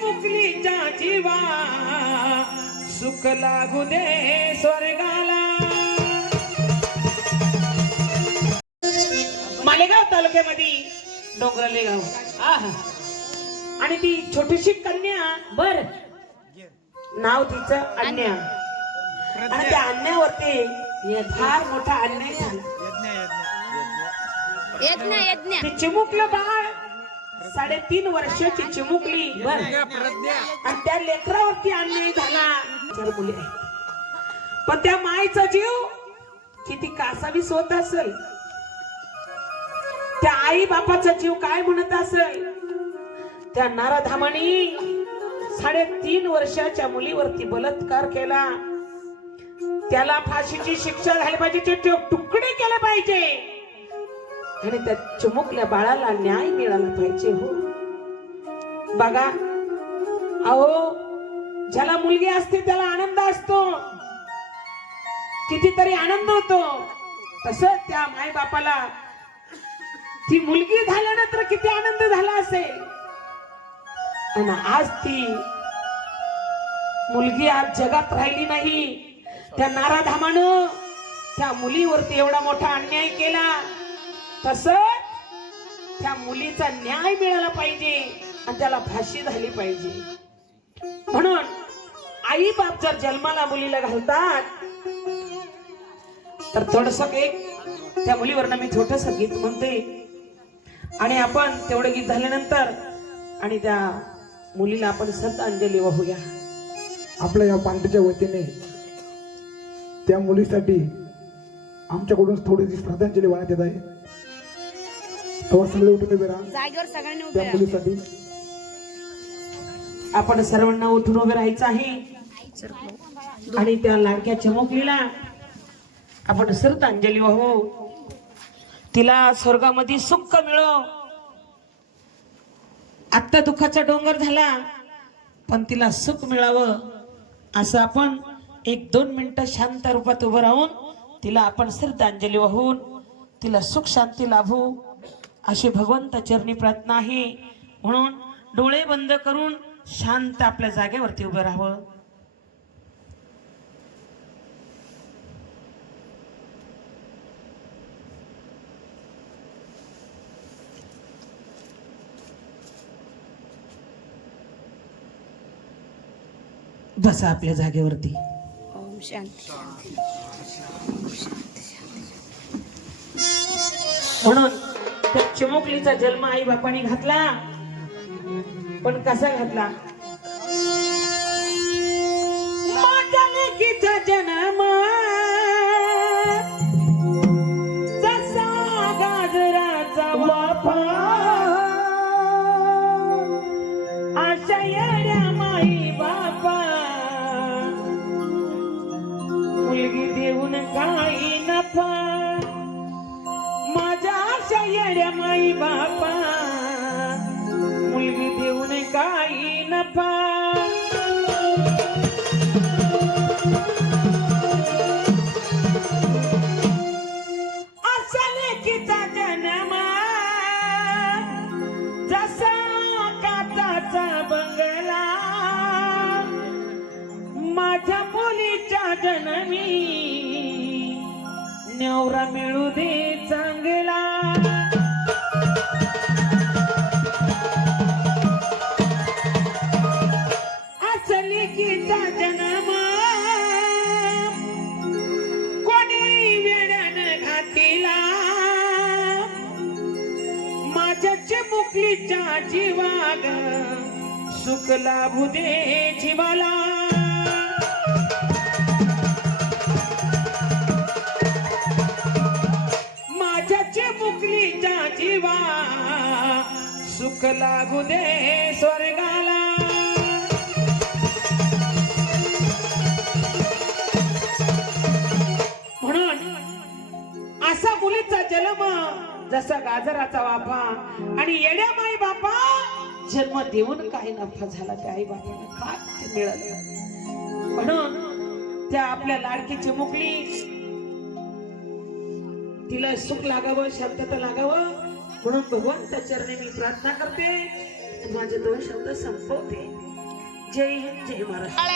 चिमुकलीच्या जीवा सुख लागू दे स्वर्गाला। मालेगाव तालुक्यामध्ये डोंगराले गाव आणि ती छोटीशी कन्या बर नाव तिचं अन्या आणि त्या अन्यावरती फार मोठा अन्याय झाला। यज्ञ ते चिमुकलं बाळ 3.5 वर्षाची चिमुकली बर आणि त्या लेकरावरती अन्याय झाला। 4 मुली आहेत पण त्या माईचा जीव किती कासावीस होत असेल, त्या आई बापाचा जीव काय म्हणत असेल। त्या नाराधामानी 3.5 वर्षाच्या मुलीवरती बलात्कार केला, त्याला फाशीची शिक्षा झाली पाहिजे, ते तुकडे केले पाहिजे आणि त्या चिमुकल्या बाळाला न्याय मिळाला पाहिजे। हो बघा, अहो ज्याला मुलगी असते त्याला आनंद असतो, कितीतरी आनंद होतो, तसंच त्या माय बापाला ती मुलगी झाल्यानंतर किती आनंद झाला असेल। आणि आज ती मुलगी आज जगात राहिली नाही, त्या नाराधामानं त्या मुलीवरती एवढा मोठा अन्याय केला, तसंच त्या मुलीचा न्याय मिळाला पाहिजे आणि त्याला फाशी झाली पाहिजे। म्हणून आई बाप जर जन्माला मुलीला घालतात तर थोडस एक त्या मुलीवरनं मी छोटस गीत म्हणते आणि आपण तेवढं गीत झाल्यानंतर आणि त्या मुलीला आपण श्रद्धांजली वाहूया। आपल्या या पार्टीच्या वतीने त्या मुलीसाठी आमच्याकडून थोडीशी श्रद्धांजली वाहण्यात येत आहे। तेव्हा सगळे उठून उभे राहा जागेवर सगळ्यांनी उभे त्या राहा। मुलीसाठी। आपण सर्वांना उठून उभे राहायचं आहे आणि त्या लाडक्या चिमुकलीला आपण श्रद्धांजली वाहू, तिला स्वर्गामध्ये सुख मिळो। आता दुःखाचा डोंगर झाला पण तिला सुख मिळावं असं आपण 1-2 मिनिटं शांत रूपात उभं राहून तिला आपण श्रद्धांजली वाहून तिला सुख शांती लाभू अशी भगवंत चरणी प्रार्थना आहे। म्हणून डोळे बंद करून शांत आपल्या जागेवरती उभं राहावं। बसा आपल्या जागेवरती। ओम शांती। म्हणून त्या चिमुकलीचा जन्म आई बापाने घातला, पण कसा घातला? माझ्या लेकीचा जन्म जसा गाजराचा वाफा, अशा येड्या माई बापा मुलगी देऊन काही नफा। माझ्या अशा येड्या माई बापा मुलगी देऊन काही नफा। असा लेकीचा जन्म जसा काचाचा बंगला, माझ्या मुलीच्या जन्मी नवरा मिळू दे चांगला। असली गीता जन्म कोणी वेड्यानं घातीला, माझ्या चिमुकलीच्या जीवाग सुख लाभू दे जीवाला। चिमुकलीच्या जीवा सुख लागू दे स्वर्गाला। म्हणून असा मुलीचा जन्म जसा गाजराचा वाफा आणि येड्या माई बापा जन्म देऊन काही नफा झाला त्या आई बापाला काय मिळालं। म्हणून त्या आपल्या लाडकी चिमुकली तिला सुख लागावं, शांतता लागावं म्हणून भगवंत चरणी मी प्रार्थना करते। माझे 2 शब्द संपवते। जय हिंद जय महाराष्ट्र.